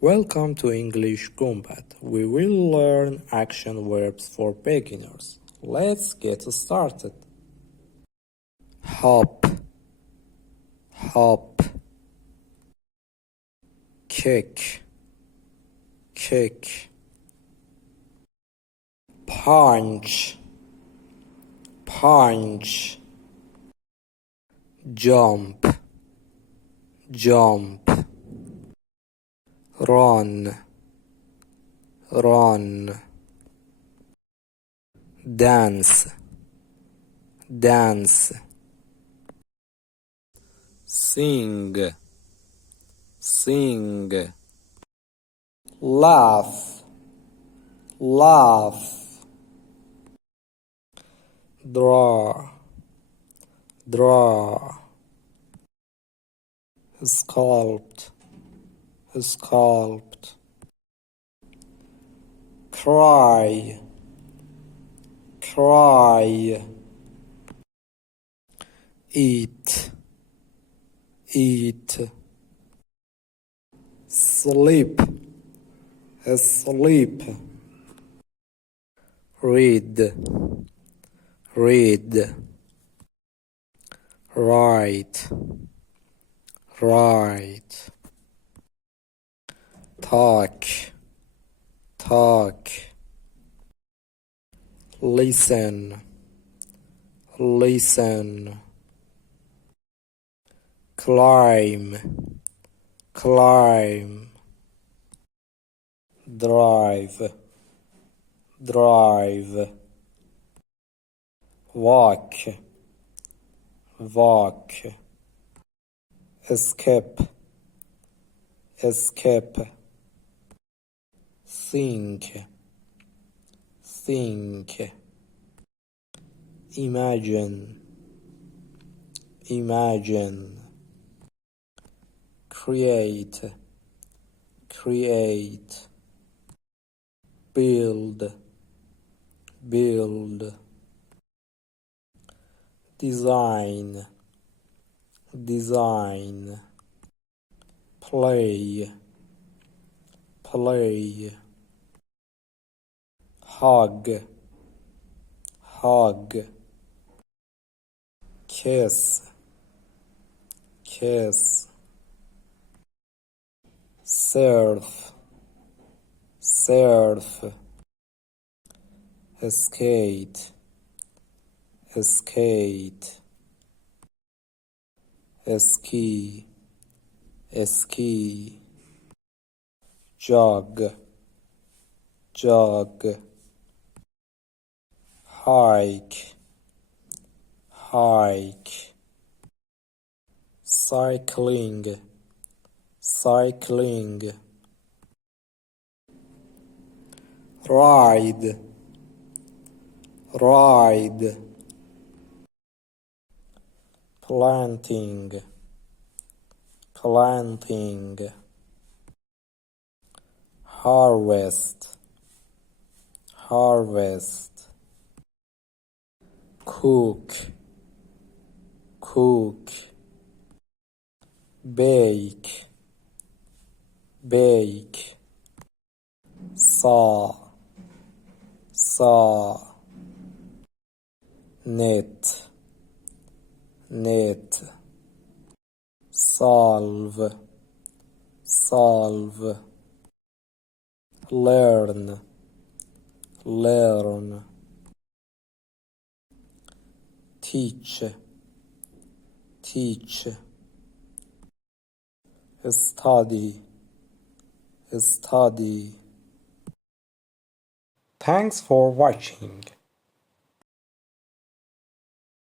Welcome to English Combat. We will learn action verbs for beginners. Let's get started. Hop, hop. Kick, kick. Punch, punch. Jump, jump. Run, run. Dance, dance. Sing, sing. Laugh, laugh. Draw, draw. Sculpt, sculpt. Cry, cry. Eat, eat. Sleep, sleep. Read, read. Write, write. Talk, talk. Listen, listen. Climb, climb. Drive, drive. Walk, walk. Escape, escape. Think, think. Imagine, imagine. Create, create. Build, build. Design, design. Play, play. Hug, hug. Kiss, kiss. Surf, surf. Skate, skate. Ski, ski. Jog, jog. Hike, hike. Cycling, cycling. Ride, ride. Planting, planting. Harvest, harvest. Cook, cook. Bake, bake. Saw, saw. Knit, knit. Solve, solve. Learn, learn. Teach, teach. Study, study. Thanks for watching.